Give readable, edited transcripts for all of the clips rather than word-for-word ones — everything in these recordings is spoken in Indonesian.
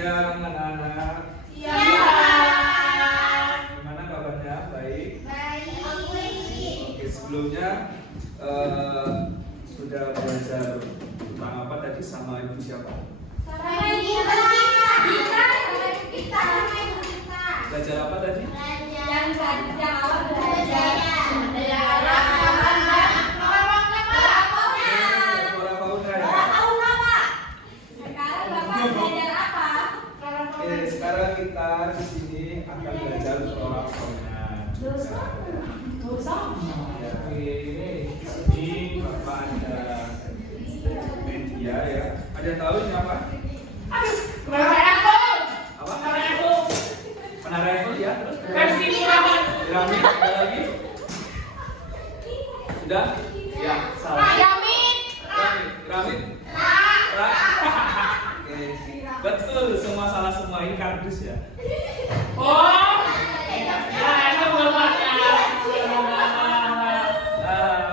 siang anak-anak. Siang. Gimana kabarnya? Baik? Baik. Oke, sebelumnya sudah belajar tentang apa tadi sama ibu siapa? Belajar apa tadi? Flora fauna ya. Oke, sekarang kita di sini akan belajar flora fauna. Ya, oke. Di sini Bapak ada media ya. Ada yang tahu ini apa? Apa? Menara Eiffel ya. Terus piramid ada lagi? Sudah? Ya, salah. Piramid. Rak. Oke. Betul, semua salah semua, ini kardus ya.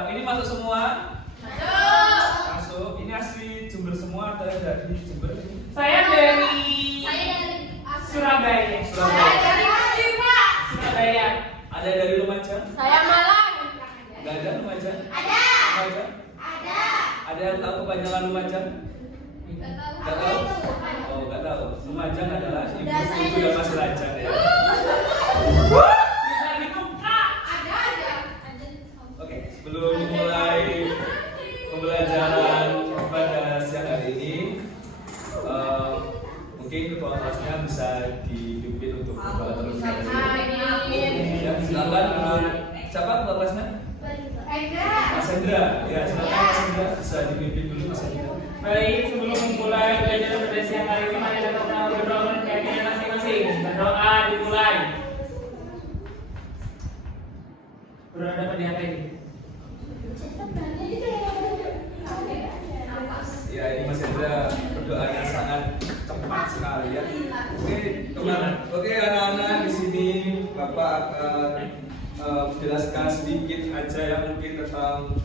Ini masuk semua? Masuk. Ini asli Jember semua atau dari Jember? Saya dari Surabaya. Surabaya. Ada dari Lumajang? Saya Malang. Gak ada Lumajang? Ada. Lumajang? Ada yang tahu kepanjangan Lumajang? Gak tahu? Oh, gak tahu. Lumajang adalah ibu dan Mas Lajang ya. Bisa dibuka. Oke, sebelum mulai pembelajaran pada siang hari ini, mungkin ketua kelasnya bisa dipimpin untuk membawa terus. Ya, silakan. Siapa ketua kelasnya? Mas Hendra. Ya, silakan Mas Hendra, bisa dipimpin dulu Mas Hendra. Baik, sebelum memulai pelajaran pada siang hari ini, mari kita berdoa keyakinan masing-masing. Berdoa dimulai. Berdoa dapat diapain? Ya, ini Mas Hendra berdoanya sangat cepat sekali ya. Oke, anak-anak di sini Bapak akan menjelaskan sedikit aja yang mungkin tentang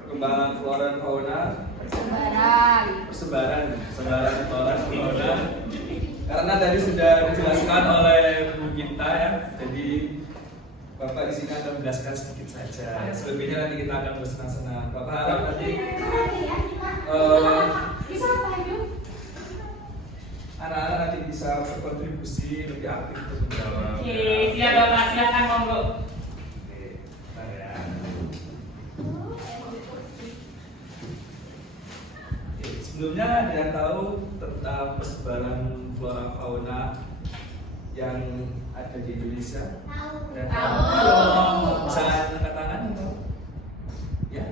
perkembangan flora dan fauna. Persebaran flora dan fauna. Karena tadi sudah dijelaskan oleh Bu Gita ya. Jadi Bapak di sini akan menjelaskan sedikit saja. Ya, selebihnya nanti kita akan bersenang-senang. Bapak harap nanti anak-anak nanti bisa berkontribusi lebih aktif untuk menjawab. Oke, siap Bapak, silakan monggo. Oke, bentar ya. Oke, sebelumnya ada yang tahu tentang persebaran flora fauna yang ada di Indonesia? Ada yang tahu? Bisa angkat tangan atau? Ya?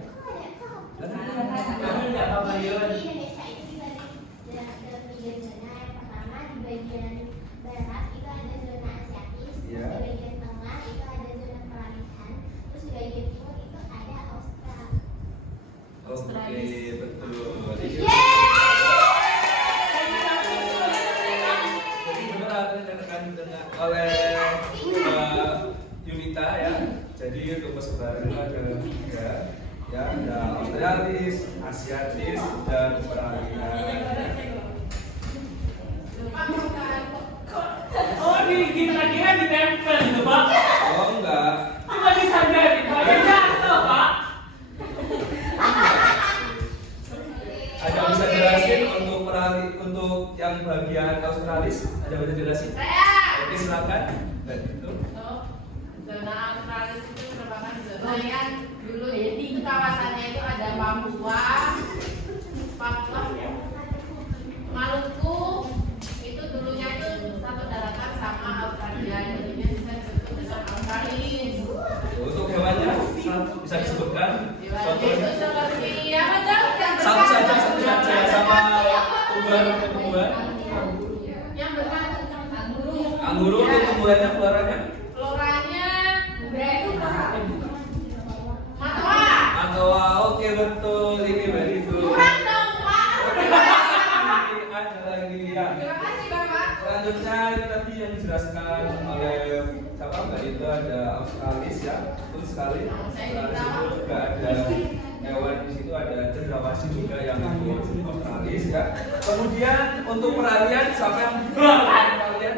Kamu nggak tahu Mayun? Oke, betul. Jadi benar dikatakan oleh Yunita ya. Jadi untuk persebaran itu ada 3 ya, ada Australis, Asiatis, dan peralihan. Oh, kira-kira ditempel gitu Pak? Oh enggak. Cuma disadari, Pak. Ya jatuh Pak. Ada bisa jelasin untuk yang bagian Australis? Ada bisa jelasin? Oke, silakan. Dan itu. Zona Australis itu merupakan zona yang dulu di kawasannya itu ada Papua, Maluku, itu dulunya itu satu daratan sama Australia, jadinya bisa disebut dengan Australis. Untuk hewannya bisa disebutkan? Hewannya itu seperti apa tuh? Satu saja sama tumbuhan. Yang besar Angguru itu tumbuhannya floranya? floranya itu Matoa. Matoa, oke betul. Ini very good. Kurang dong Pak. Ada lagi ya. Terima kasih Bapak. Selanjutnya itu tadi yang dijelaskan oleh siapa? Mbak itu ada Australis ya, betul sekali. Australis itu juga ada hewan di situ ada cendrawasih juga yang ikut Australis ya. Kemudian untuk peralihan siapa yang peralihan?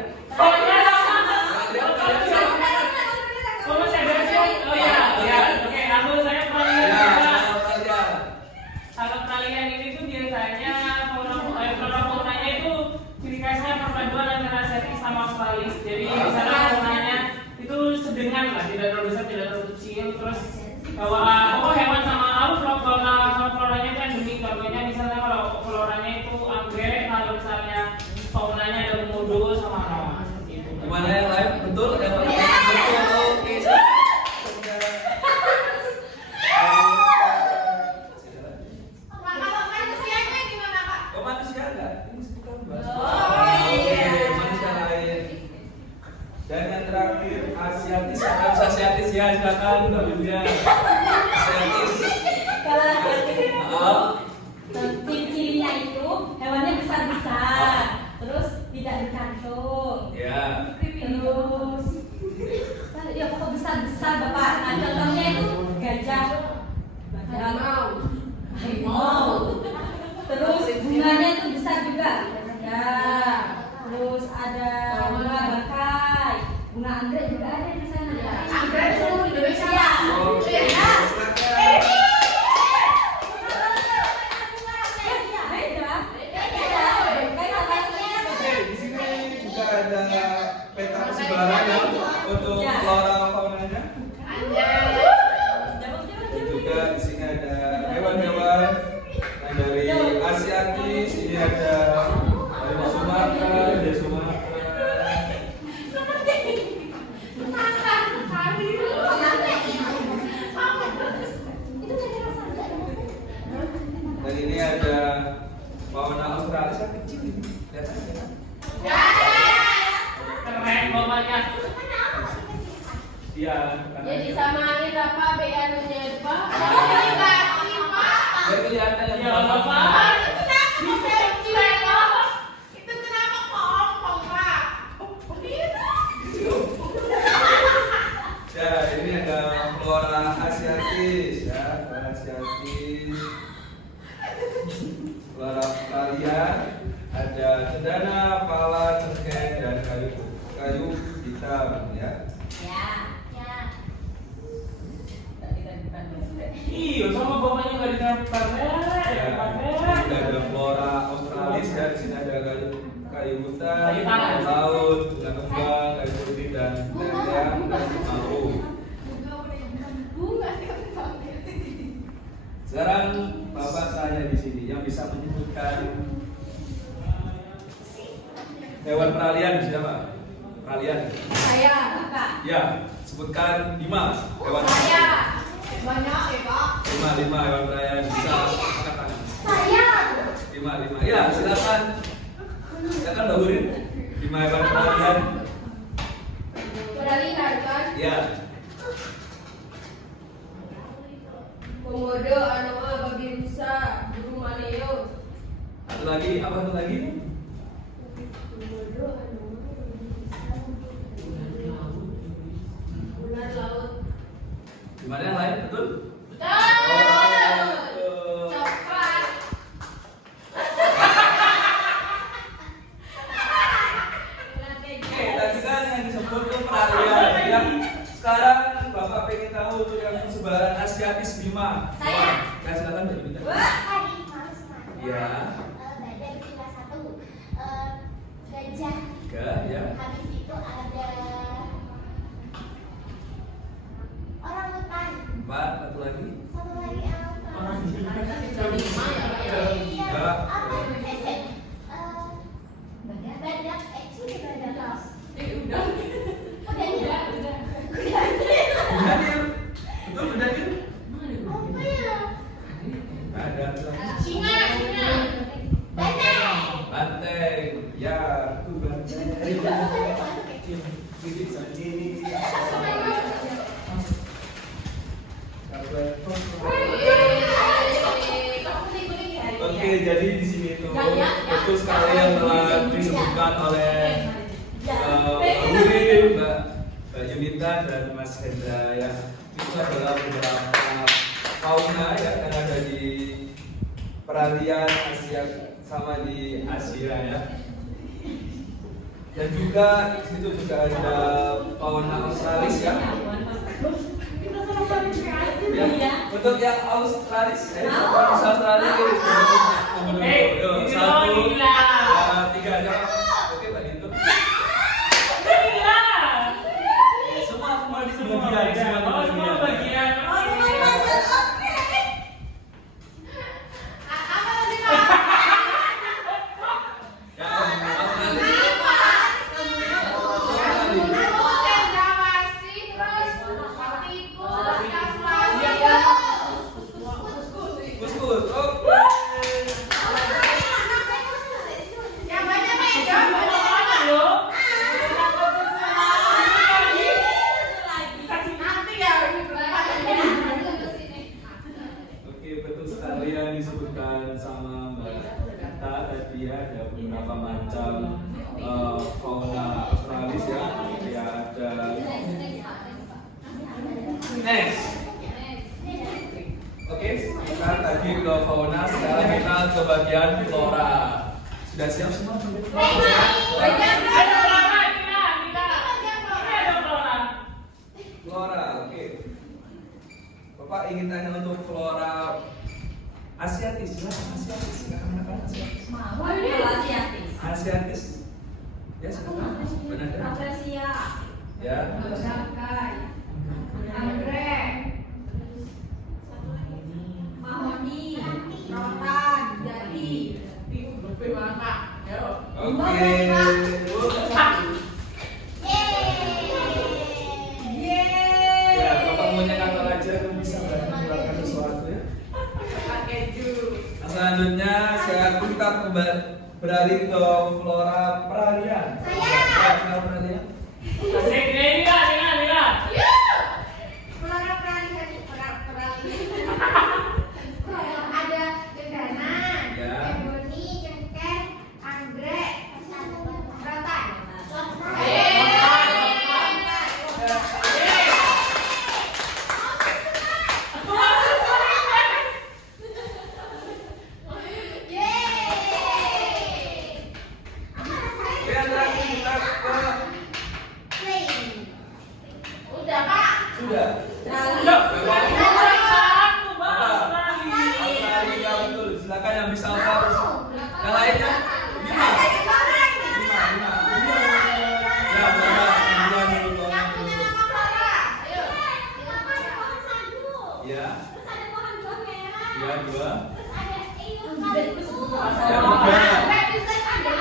Kalau peralihan ini tuh biasanya fauna-faunanya itu ciri khasnya perpaduan antara asiatis sama australis. Jadi misalnya faunanya itu sedengan lah, tidak terlalu besar, tidak terlalu kecil. Terus kalau hewan sama faunanya itu endemik. Contohnya misalnya kalau floranya itu anggrek, kalau misalnya faunanya ada komodo sama rawa. Seperti itu. Gimana yang lain? Betul? Yang lain? Betul? Oke. Oh, manusia enggak? Ini bukan bahas. Oke, manusia lain. Dan yang terakhir asiatis. Harus asiatis ya, silakan Mbak Yulia. Asiatis. Kalau asiatis Oh. ciri-cirinya itu hewannya besar-besar, terus tidak berkantung. Ya. Terus ya pokok besar-besar Bapak. Nah contohnya itu gajah, harimau. Terus bunganya itu besar juga. Ya. Terus ada bunga bakai, bunga anggrek juga ada di sana. Anggrek seluruh Indonesia. Oke. Ya. Oke, di sini juga ada peta persebaran ya untuk flora faunanya. Dan juga di sini ada hewan-hewan yang dari asiatis. Ini ada dari Sumatera, dari Sumatera. Dan ini ada fauna Australia kecil ini. Lihat aja. Keren bapaknya. Iya. Jadi samain apa beanunya Pak? Biar kelihatan yang Ya bapak. Itu kenapa kompong Pak? Ya, ini ada flora asiatis ya, flora asiatis. Flora Australia ada cendana, pala, cengkeh, dan kayu hitam ya. Iya, sama bapaknya nggak ditampar. Ya, juga ada flora Australis ya, di sini ada kayu hutan, Kayu tangan. kayu laut, bunga kembang, kayu putih dan lempeng dan maru. Sekarang Bapak tanya di sini yang bisa menyebutkan hewan peralihan siapa? Peralihan. Saya. Ya, sebutkan 5 hewan. Saya. Banyak ya Pak. 5 hewan peralihan bisa angkat tangan. Saya. 5. Ya, silakan. Silakan Mbak Urin. 5 hewan peralihan. Peralihan kan? Ya. Komodo, anoa, babi rusa, burung maleo. Satu lagi, apa satu lagi? Komodo, anoa, babi rusa, ular laut. Gimana yang lain? Betul? Betul. Coklat. Oke, tadi kan yang disebut itu peralihan. Ya. Sekarang Bapak pengen tahu untuk yang persebaran asiatis 5. Saya. Ya, silakan Mbak Yunita. Iya. Gajah. 3 ya. Habis itu ada orangutan. 4, satu lagi. Satu lagi apa? Iya. Ya. Badak. Sudah badak. Udah. Udah. Bedanil. Betul bedanil? Apa ya? Ada. Singa. Banteng. Banteng. Ya, itu banteng. Ini sendiri. Oke, jadi di sini itu betul sekali yang telah disebutkan oleh Mbak Urin, Mbak Yunita dan Mas Hendra ya. Itu adalah beberapa fauna ya yang ada di peralihan Asia sama di Asia ya. Dan juga di situ juga ada fauna Australis ya. Ya, untuk yang Australis, Australia Satu, tiga aja. Oke, Pak Dinto. Semua bagian. Apa tadi Pak? Ya, Australia. Cendrawasih, terus tikus, kaswasi. Kus. Oke. Yang banyak nih, jangan banyak. Nanti ya, Oke, betul sekali yang disebutkan sama Mbak Gita tadi ya, ada beberapa macam fauna Australis ya. Ya ada. Next. Oke, kita tadi ke fauna, sekarang kita ke bagian flora. Sudah siap semua? Flora, oke. Bapak ingin tanya untuk flora Asiatis, silahkan Asiatis, silahkan anak-anak Asiatis. Mau asiatis. Asiatis, ya silakan. Benar ya? Apresia. Ya. Bangkai. Anggrek. Mahoni. Rotan. Jati. Oke. Ya, bapak maunya kantor aja, aku bisa melakukan sesuatu ya. Nah, selanjutnya kita beralih ke flora peralihan. Flora peralihan. Ada cendana, Ya. ebony, cengkeh, anggrek, rotan. Oke, terakhir kita ke Udah Pak. sudah. Australia betul. Silakan yang bisa harus. Yang lainnya? 5. Ya, berapa? Yang punya nama Flora. Ayo. Ya. Ya, 2. Ya, Anggrek bisa ada.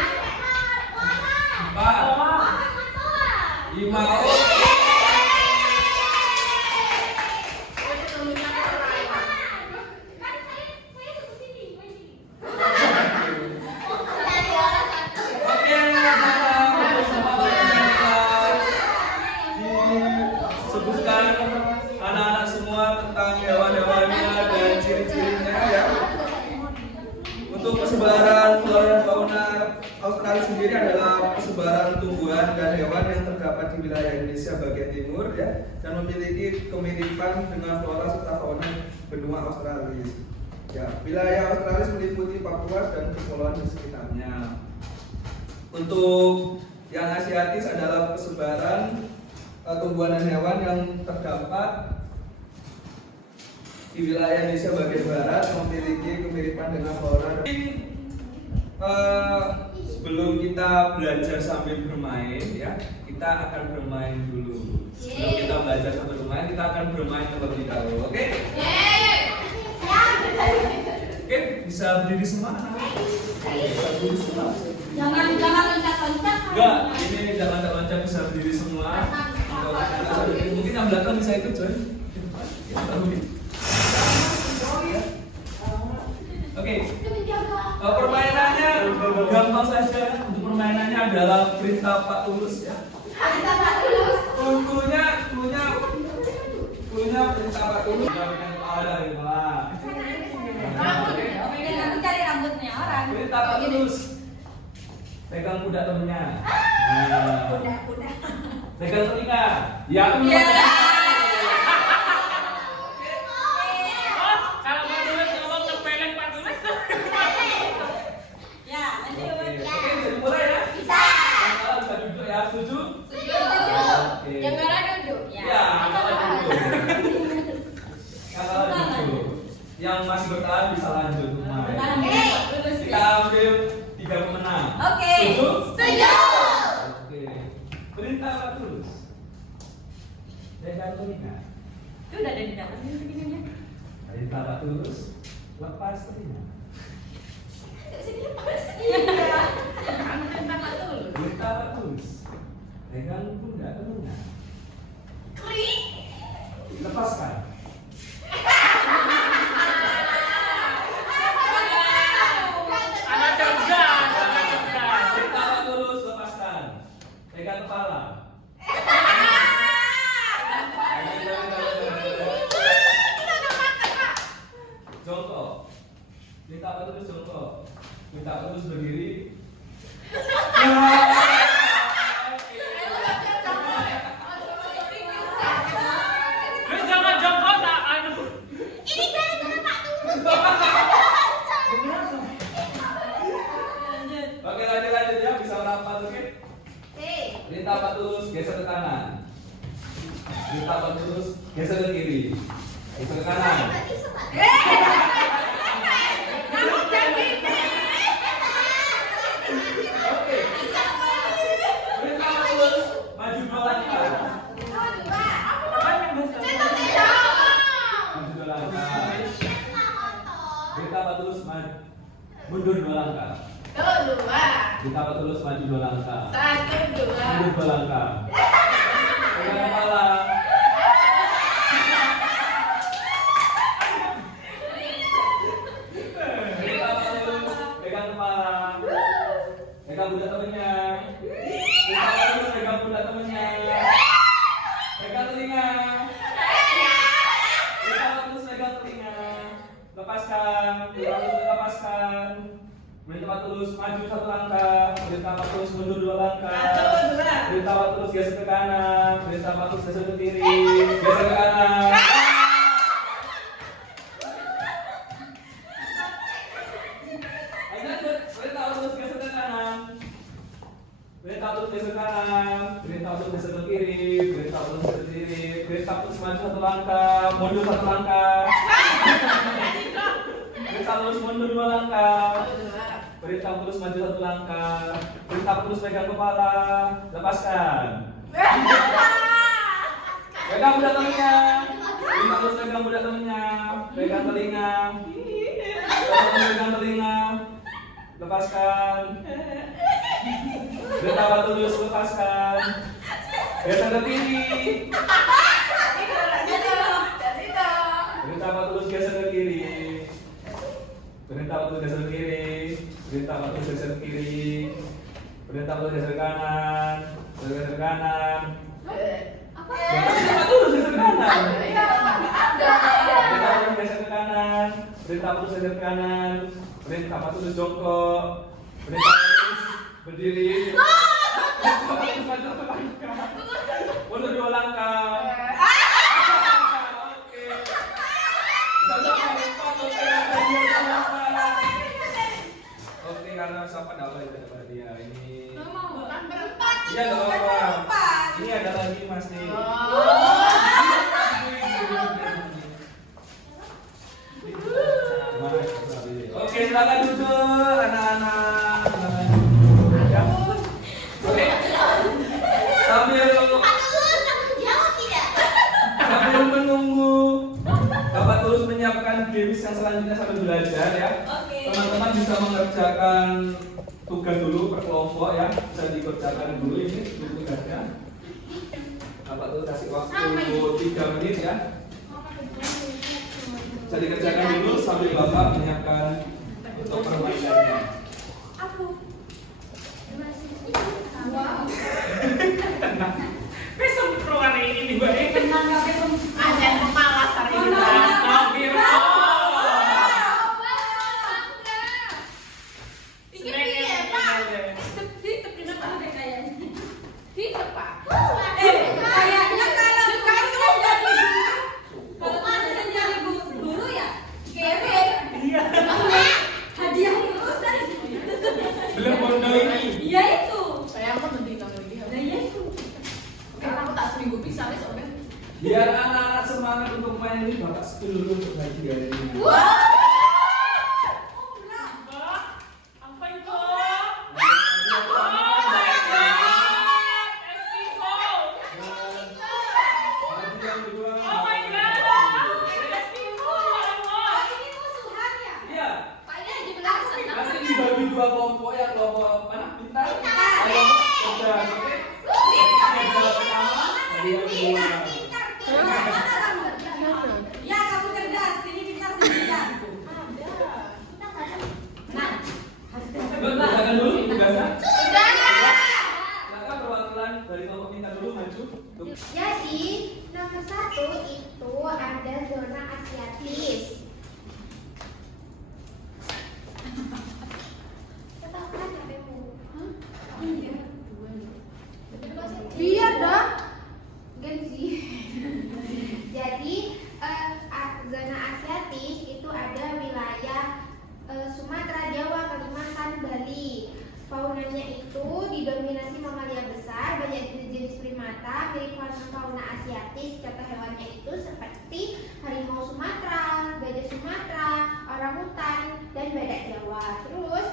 4. 5. Disebutkan anak-anak semua tentang hewan-hewannya dan ciri-cirinya ya. Untuk persebaran flora dan fauna Australia sendiri adalah persebaran tumbuhan dan hewan yang terdapat di wilayah Indonesia bagian timur ya, dan memiliki kemiripan dengan flora serta fauna benua Australia. Ya, wilayah Australia meliputi Papua dan kepulauan di sekitarnya. Untuk yang Asiatis adalah persebaran tumbuhan dan hewan yang terdapat di wilayah Indonesia bagian barat, memiliki kemiripan dengan flora. Sebelum kita belajar sambil bermain ya, kita akan bermain dulu. Sebelum kita belajar sambil bermain, kita akan bermain terlebih dahulu. Oke? Oke, bisa berdiri semua anak-anak? Bisa berdiri semua. Jangan loncat-loncat. Enggak, ini jangan loncat, bisa berdiri semua. Mungkin yang belakang bisa ikut, coy. Oke. Permainannya gampang saja. Untuk permainannya adalah perintah Pak Tulus ya. Cluenya perintah Pak Tulus. Aku cari rambutnya orang. Perintah Pak Tulus. Pegang kuda temennya. Kuda. Pegang telinga. Ya. Ya. telinga. Itu udah ada di dalam ini begininya. Tarik terus, lepas telinga. Tarik terus, pegang pundak telinga. Lepaskan. Anak cerdas, anak cerdas. Tarik terus, lepaskan. Pegang kepala. Jongkok. Minta terus jongkok. Minta terus berdiri. Terus jangan jongkok tak, aduh. Ini gara-gara Pak Tulus. Oke, lanjut ya, bisa merapat oke. Hei. Minta Pak Tulus geser ke kanan. Minta Pak Tulus geser ke kiri. Geser ke kanan. Berarti sempat. Oke. Minta Pak Tulus maju 2 langkah. Oh, dua. Apa yang bahasa? Maju 2 langkah. Minta Pak Tulus mundur 2 langkah. Minta Pak Tulus maju 2 langkah. Mundur 2 langkah. Pegang kepala. Minta Pak Tulus pegang kepala. Pegang pundak temennya. Minta Pak Tulus pegang pundak temennya. Pegang telinga. Minta Pak Tulus pegang telinga. Lepaskan. Minta Pak Tulus lepaskan. Minta Pak Tulus maju 1 langkah. Minta Pak Tulus mundur 2 langkah. Minta Pak Tulus geser ke kanan. Minta Pak Tulus geser ke kiri. Geser ke kanan. Lanjut. Minta Pak Tulus geser ke kanan. Minta Pak Tulus geser ke kanan. Minta Pak Tulus geser ke kiri. Minta Pak Tulus geser ke kiri. Minta Pak Tulus maju 1 langkah. Mundur 1 langkah. Minta Pak Tulus mundur 2 langkah. Perintah terus maju 1 langkah. Perintah terus pegang kepala. Lepaskan. Pegang pundak temennya. Perintah terus pegang pundak temennya. Pegang telinga. Pegang telinga. Lepaskan. Perintah terus lepaskan. Geser ke kiri. Perintah terus geser ke kiri. Perintah terus geser ke kiri. Perintah terus geser ke kiri. Perintah terus geser ke kanan. Geser ke kanan. Perintah terus geser ke kanan. Perintah terus geser ke kanan. Perintah terus geser ke kanan. Perintah terus jongkok. Perintah terus berdiri. Mundur 2 langkah. Oke. Oke, karena siapa dapat itu daripada dia ini. Iya nggak apa-apa. Ini ada lagi mas nih. Oke, silakan duduk anak-anak. Ya. Oke. Sambil menunggu Bapak Tulus menyiapkan games yang selanjutnya sambil belajar ya. Teman-teman bisa mengerjakan tugas dulu per kelompok ya. Bisa dikerjakan dulu ini tugasnya. Bapak Tulus kasih waktu 3 menit ya. Bisa dikerjakan dulu sambil Bapak menyiapkan untuk permainannya. Besok ruangan ini nih Mbak. Ada pemalas hari ini. Astagfirullah. Belum bondo ini. Iya itu. Saya mau nanti nonton dia. Nah iya itu. Karena aku tak seminggu bisa nih soalnya. Biar anak-anak semangat untuk main ini Bapak spill dulu untuk bagi hari ini. Mbak, apa itu? Bagi yang Ayo, sudah. Jadi yang kedua. Ya, kamu cerdas. Sini pintar, sini pintar. Nah, Silakan dulu tugasnya. Sudah. Silakan perwakilan dari kelompok pintar dulu maju. Jadi nomor 1 itu ada zona Asiatis. Ketahuan HPmu. Biar dah. Gensi. Jadi zona Asiatis itu ada wilayah Sumatera, Jawa, Kalimantan, Bali. Faunanya itu didominasi mamalia besar, banyak jenis primata, mirip fauna Asiatis. Contoh hewannya itu seperti harimau Sumatera, gajah Sumatera, orangutan, dan badak Jawa. Terus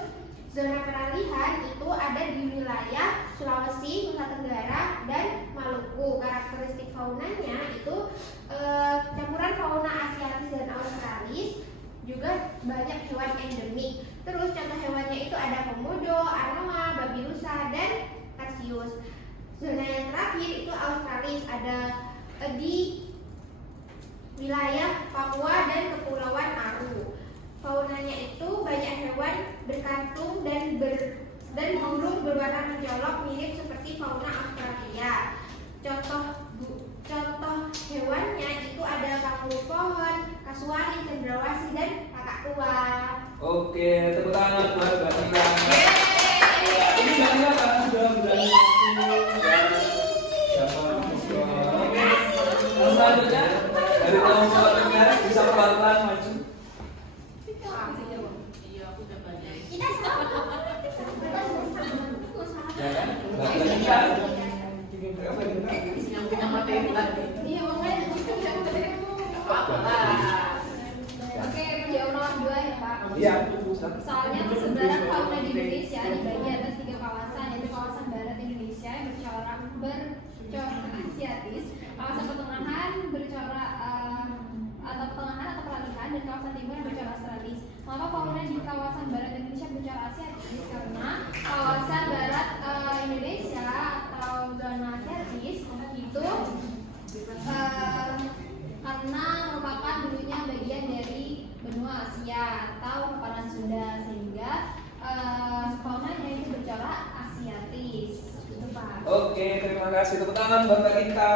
zona peralihan itu ada di wilayah Sulawesi, Nusa Tenggara, dan Maluku. Karakteristik faunanya itu campuran fauna Asiatis dan Australis. Juga banyak hewan endemik. Terus contoh hewannya itu ada komodo, anoa, babi rusa, dan tarsius. Zona yang terakhir itu Australis, ada di wilayah Papua dan Kepulauan Aru. Faunanya itu banyak hewan berkantung dan burung berwarna mencolok mirip seperti fauna Australia. Contoh hewannya itu ada kanguru pohon, kasuari, cendrawasih, dan kakak tua. Oke, tepuk tangan buat Mbak Tika. Ini Mbak Tika karena sudah berani waktu. Siapa? Oke. Yang selanjutnya dari kelompok tengah bisa perwakilan maju. Kita sama. Ya kan? Mbak Tika. Iya, makanya. Oke, menjawab nomor 2 ya Pak. Iya. Soalnya persebaran fauna di Indonesia dibagi atas 3 kawasan, yaitu kawasan barat Indonesia yang bercorak Asiatis, kawasan pertengahan bercorak atau peralihan, dan kawasan timur yang bercorak Australis. Maka fauna di kawasan barat Indonesia bercorak Asiatis karena kawasan barat Indonesia atau zona Asiatis itu karena merupakan dulunya bagian dari benua Asia atau kepalan Sunda, sehingga faunanya itu bercorak Asiatis. Gitu Pak. Oke, terima kasih. Tepuk tangan buat Mbak Tika.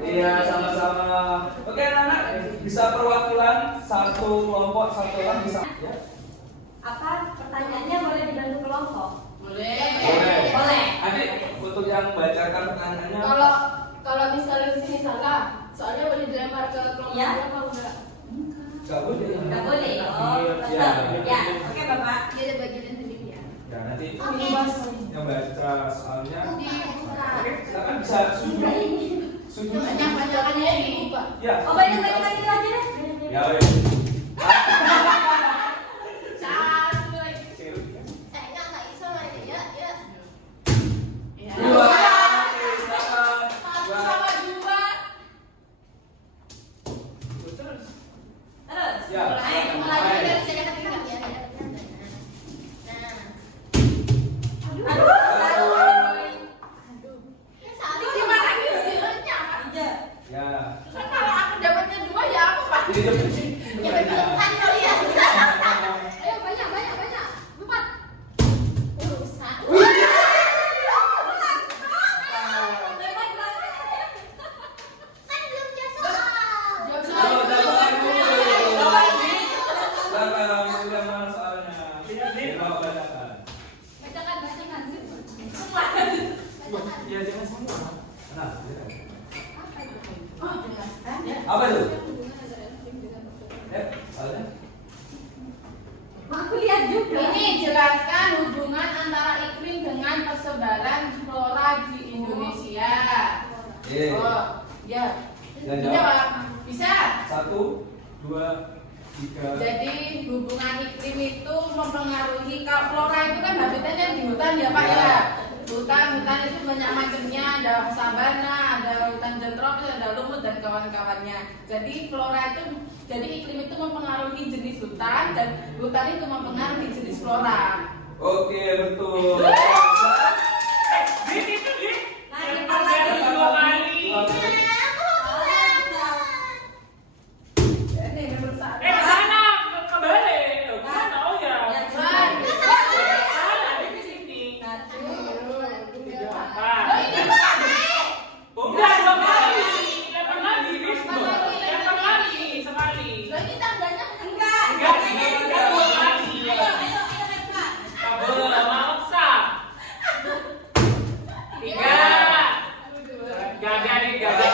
Iya, sama-sama. Oke, anak-anak bisa perwakilan satu kelompok, satu orang bisa. Ya. apa pertanyaannya boleh dibantu kelompok? Boleh. Adik, untuk yang membacakan pertanyaannya. Kalau misalnya soalnya boleh dilempar ke kelompok Ya. apa enggak? Gak boleh. Nggak boleh. Oh, Iya. tetap. Ya, oke Bapak. Dia ada bagian sendiri ya. Ya, nanti Oke. yang baca soalnya. Dibuka. Oke, silakan bisa sujud. Sujud. Banyak-banyakannya dibuka. Ya. Oh, banyak-banyak itu aja deh. Ya, wes. Nggak iso lah ya. Ya. Dua. Oke, silakan. Dua. Terus. Terus. Ya, silakan. Mulai Baik. dari saya kata ya. Nah. Aduh, Satu. Ya salah. Gimana hasilnya? Ija. Ya. Kan kalau aku dapatnya 2 ya apa Pak? Jadi itu bersih. Ya berlebihan kali ya. Ayo banyak. 4. Urusan. Kan belum jawab soal. Jawab Coba soal. jawab dulu. Silakan, sudah mana soalnya? Coba bacakan. Bacakan. Iya, jangan semua. Nah, ya. Oh, jelaskan ya. Apa itu? Hubungan antara iklim dengan persebaran. Soalnya? Aku lihat juga. Ini jelaskan hubungan antara iklim dengan persebaran flora di Indonesia. Iya. Oh, ya. Ya, Jawab. Bisa. 1, 2, 3. Jadi hubungan iklim itu mempengaruhi, kalau flora itu kan habitatnya di hutan ya Pak ya. Hutan itu banyak macamnya, ada sabana, ada hutan tropis, ada lumut dan kawan-kawannya. Jadi iklim itu mempengaruhi jenis hutan dan hutan itu mempengaruhi jenis flora. Oke, betul. Di itu di. Nah, Yang kita lagi. terjadi 2 kali. Ini nomor 1. Ke sana, kembali. Gua tahu ya. Yang Salah, di sini. Udah 2 kali. Dapat lagi, Bis. Dapat lagi sekali. Loh, ini tangganya enggak. Enggak, ini 2 kali. Kabel, maksa. 3. Gak ada nih, gak ada.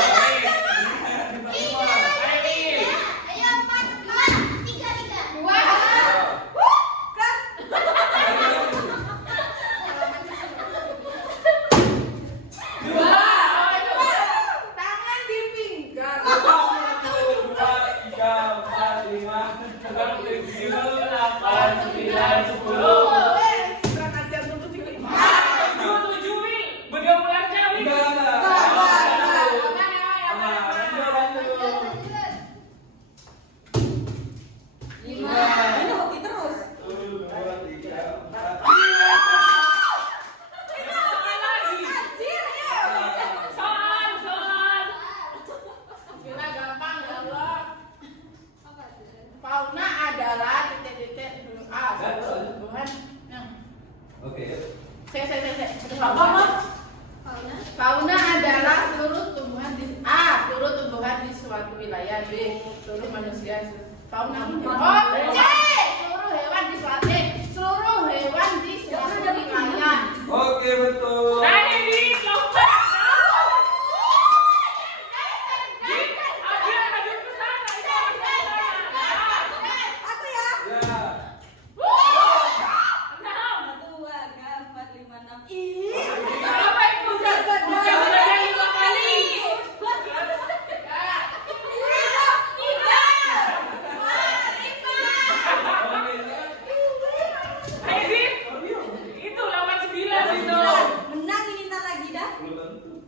Ayo 4, 2, 3. dua. Tangan di pinggang. 1, 2, 3, 4, 5. 7, 8, 9, 10. Kurang ajar tuh sih. 7, Mil. Berdua mulai cewek. Enggak. Lima. Ini hoki terus. 1, 2, 3, 4. Soal. Kira gampang ya Allah. Fauna adalah titik-titik huruf A. Tumbuhan. Nah, Oke. Apa? Fauna adalah seluruh tumbuhan di A. Seluruh tumbuhan di suatu wilayah. B. Seluruh manusia. Fauna. C. Seluruh hewan di suatu wilayah. Oke, betul. Tadi di lompat. Ada ke sana. Aku ya. Ya. 1, 2, 3, 4, 5, 6. Ih. Apa itu? Udah 5 kali. Ayo di. Itu 89 itu. Menang ini ntar lagi dah. Belum tentu.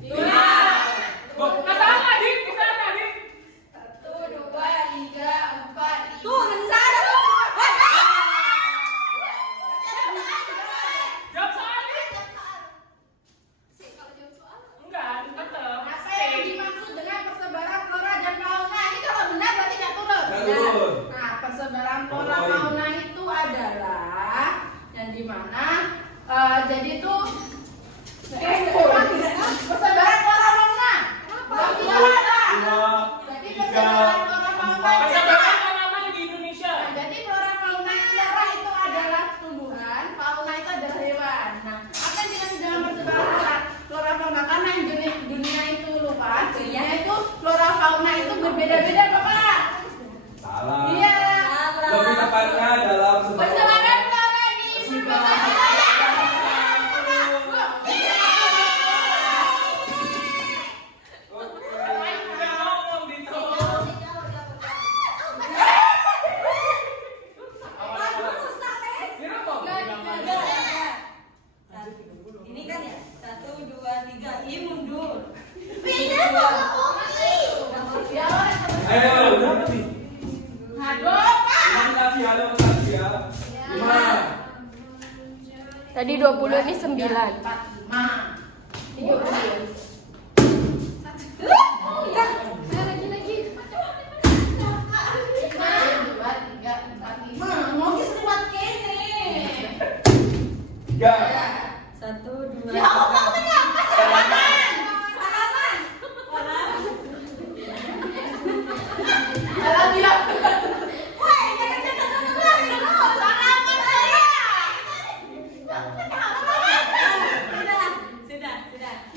Iya. Ke sana, Dik. Ke sana, Dik. 1, 2, 3, 4. Tuh, menang. Jawab soal, Dik. Enggak, tetap. Apa yang dimaksud dengan persebaran flora dan fauna? Ini kalau benar berarti nggak turun. Turun. Nah, persebaran flora fauna itu adalah yang dimana jadi itu persebaran flora fauna. Bukan tidak ada. 2, Jadi 3, persebaran flora fauna. Persebaran tanaman di Indonesia. Nah, jadi flora fauna itu adalah tumbuhan, fauna itu adalah hewan. Nah, apa yang dimaksud dengan persebaran flora fauna? Karena yang dunia itu luas, dunia itu flora fauna itu berbeda-beda, Bapak. Salah. Iya. Lebih tepatnya adalah Persebaran flora di Udah ngomong di Ini kan ya 1, 2, 3. Ih, mundur. Pindah ke hoki. Ayo, berapa nih? Aduh, Pak. Ini kasih halo ke Tasya. 5. Tadi 20 ini 9. 3. 1, 2, 3. Ya Allah, kenapa? Salaman. Woi, jangan dulu. Salaman saya. Sudah.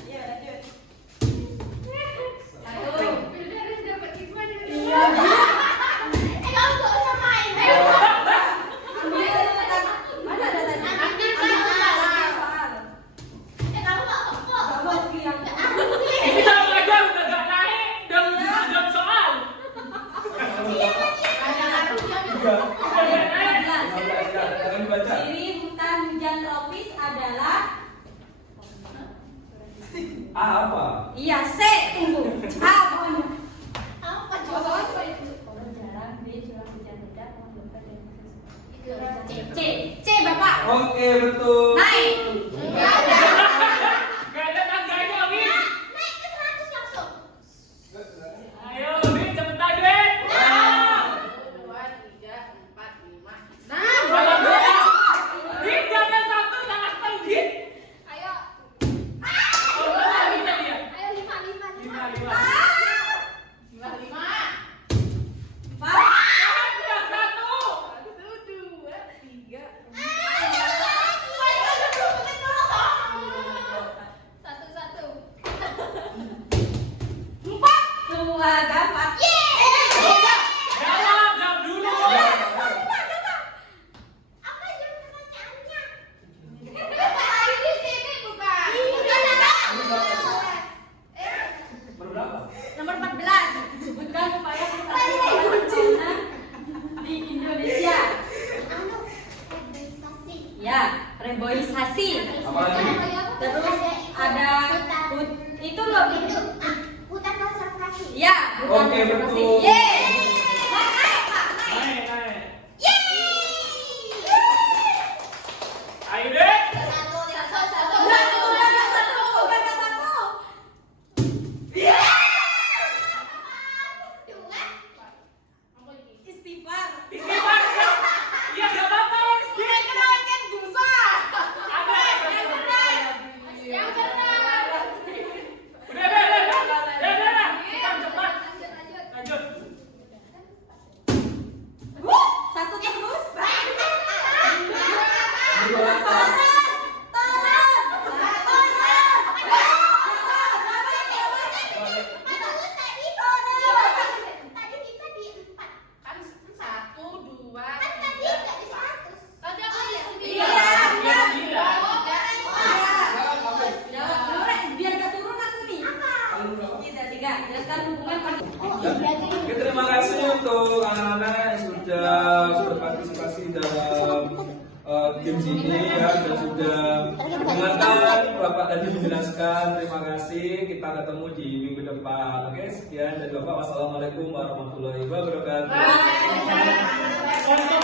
Ya, lanjut. Kamu gak usah main. Ambil. Mana ada tadi? Ambil plastik. C. C Bapak. Oke, betul. Naik. Enggak ada. Gak ada tangganya, Win. Naik ke 100 langsung. Ayo, Win, cepetan, Win. Satu, 2, 3, 4, 5, 6. Salah dua. Win, jangan satu, jangan tahu, Win. Ayo. Oh, benar, bisa dia. Ayo 5, 5, 5. 5. 5. Jangan bilang satu. 1, 2, 3. Satu. Dua gampang. Jawab dulu. Apa jawab pertanyaannya? Tadi di sini bukan. Berberapa? Nomor 14. Sebutkan upaya pertahanan di Indonesia. Anu, organisasi. Ya, reboisasi. Apa lagi? Terus ada itu loh. Hutan konservasi. Ya, hutan Oke, konservasi. betul. Yeay. Naik, Pak, naik. Naik. Ayo, deh. Satu. Istighfar. Istighfar. Iya, gak apa-apa. Ada. Yang benar. Udah. Cepat. Lanjut. Satu terus. Berberapa? Tadi kita di 4. Kan 1, 2, Kan tadi 3. enggak di 100. Tadi aku di 9. Iya. Jawab dulu, Rek, biar gak turun aku nih. Kalau berapa? Tiga. Jelaskan hubungan Oke, terima kasih untuk anak-anak yang sudah berpartisipasi dalam game ini ya, dan sudah mendengarkan Bapak tadi menjelaskan. Terima kasih. Kita ketemu di minggu depan. Oke, sekian dari Bapak. Wassalamualaikum warahmatullahi wabarakatuh. Waalaikumsalam.